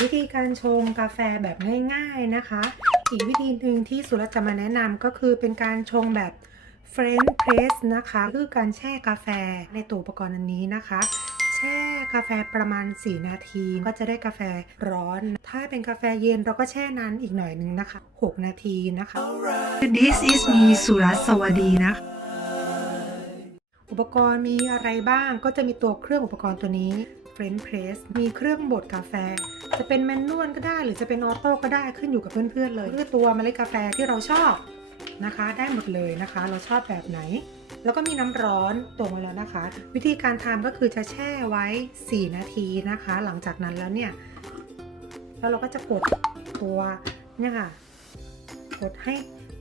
วิธีการชงกาแฟแบบง่ายๆนะคะ อีกวิธีหนึ่งที่สุรัตจะมาแนะนำก็คือเป็นการชงแบบ French press นะคะ คือการแช่กาแฟในตัวอุปกรณ์อันนี้นะคะ แช่กาแฟประมาณ 4 นาที ก็จะได้กาแฟร้อน ถ้าเป็นกาแฟเย็นเราก็แช่นานอีกหน่อยหนึงนะคะ 6 นาทีนะคะ This is me สุรัตสวัสดีนะอุปกรณ์มีอะไรบ้างก็จะมีตัวเครื่องอุปกรณ์ตัวนี้ French press มีเครื่องบดกาแฟ จะเป็นแมนนวลก็ได้ หรือจะเป็นออโต้ก็ได้ขึ้นอยู่กับเพื่อนๆเลยคือตัวเมล็ดกาแฟที่เราชอบนะคะ ได้หมดเลยนะคะ เราชอบแบบไหน แล้วก็มีน้ำร้อนตวงไว้แล้วนะคะ วิธีการทำก็คือจะแช่ไว้ 4 นาทีนะคะ หลังจากนั้นแล้วเนี่ยแล้วเราก็จะกดตัวเนี่ยค่ะกดให้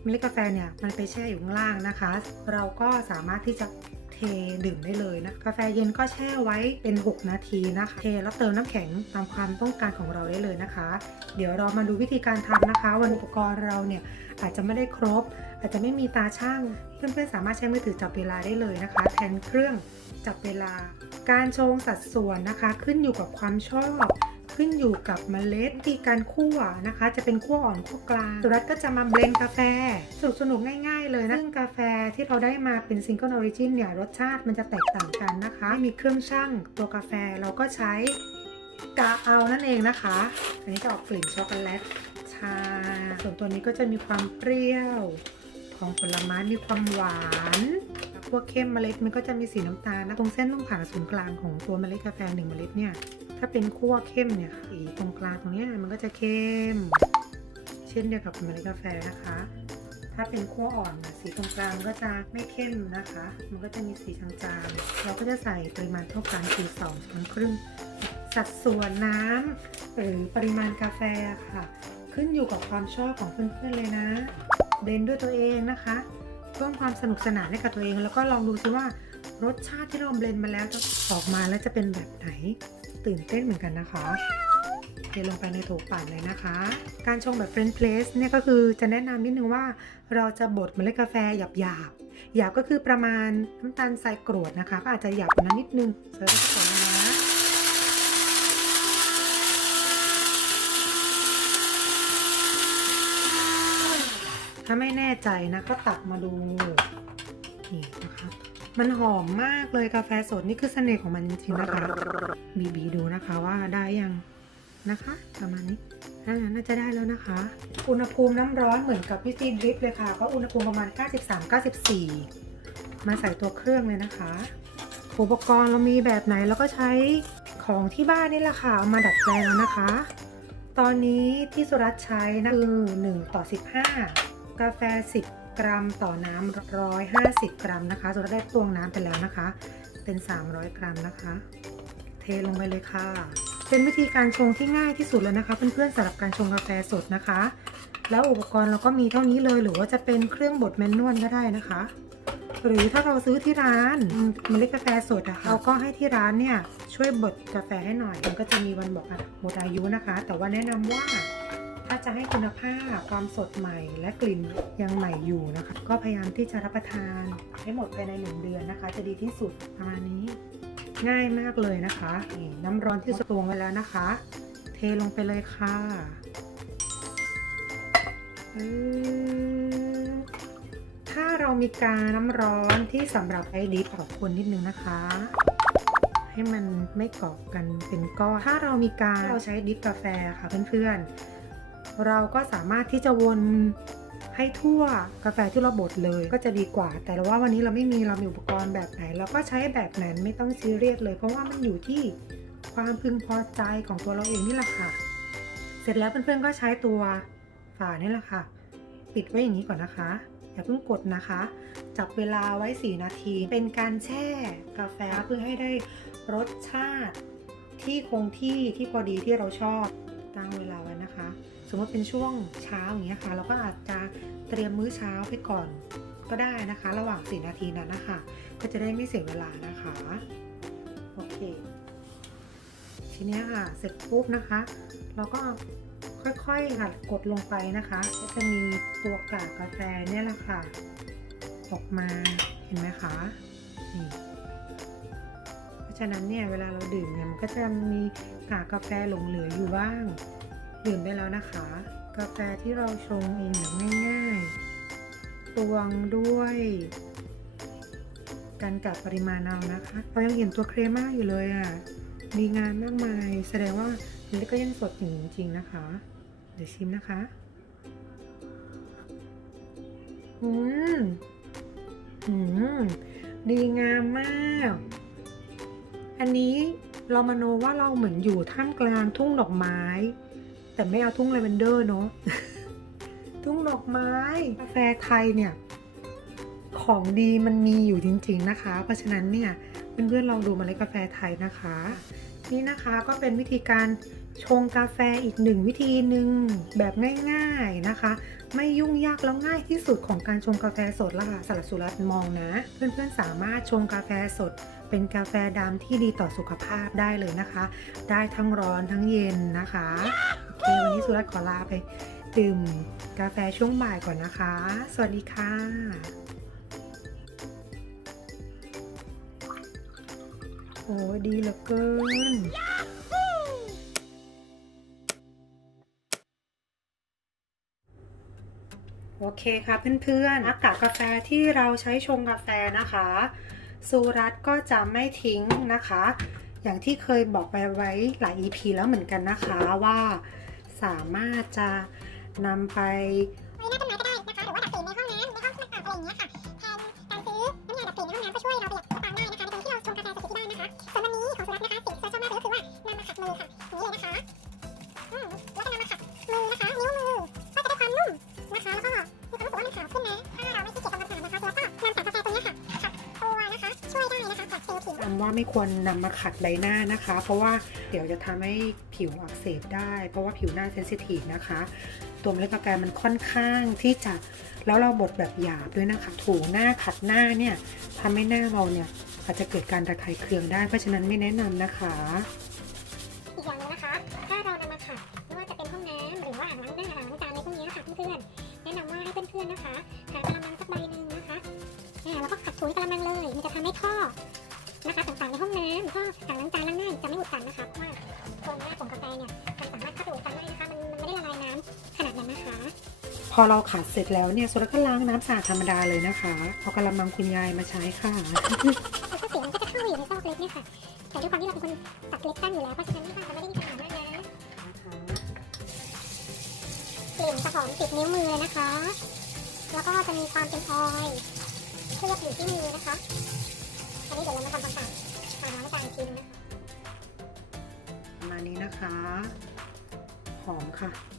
เมล็ดกาแฟเนี่ยมันไปแช่อยู่ข้างล่างนะคะ เราก็สามารถที่จะ ดื่มได้เลยนะ กาแฟเย็นก็แช่ไว้เป็น 6 นาทีนะคะ เทแล้วเติมน้ำแข็งตามความต้องการของเราได้เลยนะคะ เดี๋ยวเรามาดูวิธีการทำนะคะ วันอุปกรณ์เราเนี่ยอาจจะไม่ได้ครบ อาจจะไม่มีตาช่าง เพื่อนๆสามารถใช้มือถือจับเวลาได้เลยนะคะ แทนเครื่องจับเวลา การชงสัดส่วนนะคะ ขึ้นอยู่กับความชอบ ขึ้นอยู่กับเมล็ดวิธีการคั่วนะคะ จะเป็นคั่วอ่อนคั่วกลางสุรัตก็จะมาเบลนกาแฟสนุกสนุกง่ายๆเลยนะซึ่งกาแฟที่เราได้มาเป็นซิงเกิลออริจินเนี่ยรสชาติมันจะแตกต่างกันนะคะมีเครื่องชั่งตัวกาแฟเราก็ใช้กาเอานั่นเองนะคะ อันนี้จะออกกลิ่นช็อกโกแลตชา ส่วนตัวนี้ก็จะมีความเปรี้ยว ของผลไม้มีความหวานพวกเข้มเมล็ดมันก็จะมีสีน้ำตาลนะ ตรงเส้นตรงผ่าศูนย์กลางของตัวเมล็ดกาแฟหนึ่งเมล็ดเนี่ย ถ้าเป็นคั่วเข้มเนี่ยสีตรงกลางตรงนี้มันก็จะเข้ม เช่นเดียวกับเมล็ดกาแฟนะคะ ถ้าเป็นคั่วอ่อนเนี่ยสีตรงกลางก็จะไม่เข้มนะคะ มันก็จะมีสีจางๆ เราก็จะใส่ปริมาณเท่ากันคือสองช้อนครึ่ง สัดส่วนน้ำหรือปริมาณกาแฟค่ะ ขึ้นอยู่กับความชอบของเพื่อนๆเลยนะเบลนด์ด้วยตัวเองนะคะเพิ่มความสนุกสนานให้กับตัวเอง แล้วก็ลองดูซิว่ารสชาติที่เราเบลนด์มาแล้วจะออกมาแล้วจะเป็นแบบไหน ตื่นเต้นเหมือนกันนะคะเทลงไปในโถปั่นเลยนะคะ การชงแบบเฟรนช์เพลสเนี่ยก็คือจะแนะนำนิดนึงว่า เราจะบดเมล็ดกาแฟหยาบหยาบหยาบก็คือประมาณน้ำตาลทรายกรวดนะคะ ก็อาจจะหยาบกว่านั้นนิดนึงเสิร์ฟก่อนนะถ้าไม่แน่ใจนะก็ตักมาดูนี่นะคะ มันหอมมากเลยกาแฟสดนี่คือเสน่ห์ของมันจริงๆนะคะ บีบีดูนะคะว่าได้ยังนะคะประมาณนี้น่าจะได้แล้วนะคะ อุณหภูมิน้ำร้อนเหมือนกับวิธีดริปเลยค่ะก็อุณหภูมิประมาณ 93-94 มาใส่ตัวเครื่องเลยนะคะ อุปกรณ์เรามีแบบไหนเราก็ใช้ของที่บ้านนี่แหละค่ะเอามาดัดแปลงนะคะ ตอนนี้ที่สุรัตใช้นะคือ1ต่อ 15 กาแฟ 10 กรัมต่อน้ำ150 กรัมนะคะสุรัตน์ได้ตวงน้ำไปแล้วนะคะ เป็น 300 กรัมนะคะ เทลงไปเลยค่ะ เป็นวิธีการชงที่ง่ายที่สุดแล้วนะคะเพื่อนๆสำหรับการชงกาแฟสดนะคะ แล้วอุปกรณ์เราก็มีเท่านี้เลยหรือว่าจะเป็นเครื่องบดแมนนวลก็ได้นะคะ หรือถ้าเราซื้อที่ร้านเมล็ดกาแฟสดอะคะเราก็ให้ที่ร้านเนี่ยช่วยบดกาแฟให้หน่อยมันก็จะมีวันบอกอะหมดอายุนะคะ แต่ว่าแนะนำว่า ถ้าจะให้คุณภาพความสดใหม่และกลิ่นยังใหม่อยู่นะคะ ก็พยายามที่จะรับประทานให้หมดภายในหนึ่งเดือนนะคะ จะดีที่สุดประมาณนี้ ง่ายมากเลยนะคะน้ำร้อนที่สตวงไว้แล้วนะคะ เทลงไปเลยค่ะถ้าเรามีการน้ำร้อนที่สำหรับไอดิฟขอบคุณนิดนึงนะคะ ให้มันไม่เกาะกันเป็นก้อนถ้าเรามีการเราใช้ดิฟกาแฟค่ะเพื่อนๆ เราก็สามารถที่จะวนให้ทั่วกาแฟที่เราบดเลยก็จะดีกว่า แต่ว่าวันนี้เราไม่มีเรามีอุปกรณ์แบบไหน เราก็ใช้แบบนั้นไม่ต้องซีเรียสเลย เพราะว่ามันอยู่ที่ความพึงพอใจของตัวเราเองนี่แหละค่ะ เสร็จแล้วเพื่อนๆก็ใช้ตัวฝานี่แหละค่ะ ปิดไว้อย่างนี้ก่อนนะคะ อย่าเพิ่งกดนะคะ จับเวลาไว้ 4 นาที เป็นการแช่กาแฟเพื่อให้ได้รสชาติที่คงที่ที่พอดีที่เราชอบ ตั้งเวลาไว้นะคะ สมมติเป็นช่วงเช้าอย่างเงี้ยค่ะ เราก็อาจจะเตรียมมื้อเช้าไปก่อนก็ได้นะคะ ระหว่าง 4 นาทีนั้นนะคะ ก็จะได้ไม่เสียเวลานะคะโอเคทีเนี้ยค่ะเสร็จปุ๊บนะคะ เราก็ค่อยๆค่ะกดลงไปนะคะ ก็จะมีตัวกากกาแฟเนี่ยแหละค่ะออกมาเห็นไหมคะนี่ ฉะนั้นเนี่ยเวลาเราดื่มเนี่ยมันก็จะมีกากาแฟหลงเหลืออยู่บ้าง ดื่มได้แล้วนะคะ กาแฟที่เราชงเองอย่างง่ายๆตวงด้วยการกัดปริมาณเอานะคะเรายังเห็นตัวเครม่าอยู่เลยอะดีงามมากมาย แสดงว่ามันก็ยังสดอยู่จริงๆนะคะ เดี๋ยวชิมนะคะ อืมอืมดีงามมาก อันนี้เรามาโนว่าเราเหมือนอยู่ท่ามกลางทุ่งดอกไม้ แต่ไม่เอาทุ่งลาเวนเดอร์เนาะทุ่งดอกไม้กาแฟไทยเนี่ยของดีมันมีอยู่จริง ๆนะคะ เพราะฉะนั้นเนี่ยเพื่อนๆลองดูมาเลยกาแฟไทยนะคะ นี่นะคะก็เป็นวิธีการ ชงกาแฟอีกหนึ่งวิธีหนึ่งแบบง่ายๆนะคะ ไม่ยุ่งยากแล้วง่ายที่สุดของการชงกาแฟสดละค่ะสลัดสุรัตน์มองนะ เพื่อนๆสามารถชงกาแฟสด เป็นกาแฟดำที่ดีต่อสุขภาพได้เลยนะคะ ได้ทั้งร้อนทั้งเย็นนะคะโอเควันนี้สุรัตน์ขอลาไปดื่มกาแฟช่วงบ่ายก่อนนะคะ สวัสดีค่ะโอ้ดีเหลือเกิน เคค่ะเพื่อนๆอากาศกาแฟที่เราใช้ชงกาแฟนะคะสุรัตก็จะไม่ทิ้งนะคะ อย่างที่เคยบอกไปไว้หลาย EP แล้วเหมือนกันนะคะว่าสามารถจะนำไป จำว่าไม่ควรนำมาขัดใบหน้านะคะ เพราะว่าเดี๋ยวจะทำให้ผิวอักเสบได้ เพราะว่าผิวหน้าเซนซิทีฟนะคะ ตัวเมล็ดกาแฟมันค่อนข้างที่จะแล้วเราบดแบบหยาบด้วยนะคะ ถูหน้าขัดหน้าเนี่ยทำให้หน้าเราเนี่ยอาจจะเกิดการระคายเคืองได้เพราะฉะนั้นไม่แนะนำนะคะ นะคะต่งในห้องน้ำท่ออ่างล้างจานล้างหน้าจะไม่อุดตันนะคะเพราะว่าตัวหน้าของกาแฟเนี่ยมันสามารถเข้าไปอุดตันได้นะคะมันมันไม่ได้ละลายน้ำขนาดนั้นนะคะ พอเราขัดเสร็จแล้วเนี่ยโซดาก็ล้างน้ำสะอาดธรรมดาเลยนะคะเอากระมังคุณยายมาใช้ค่ะแล้วก็เสียงมันก็จะเข้าอยู่ในซอกเล็กเนี่ยค่ะแต่ด้วยความที่เราเป็นคนตัดเล็กสั้นอยู่แล้วเพราะฉะนั้นนี่ค่ะจะไม่ได้มีปัญหามากนะกลิ่นจะหอมติดนิ้วมือเลยนะคะ แล้วก็จะมีความเป็นออยเคลือบอยู่ที่มือนะคะอันนี้เดี๋ยวเรามาทำความสะอาด นะคะ หอมค่ะ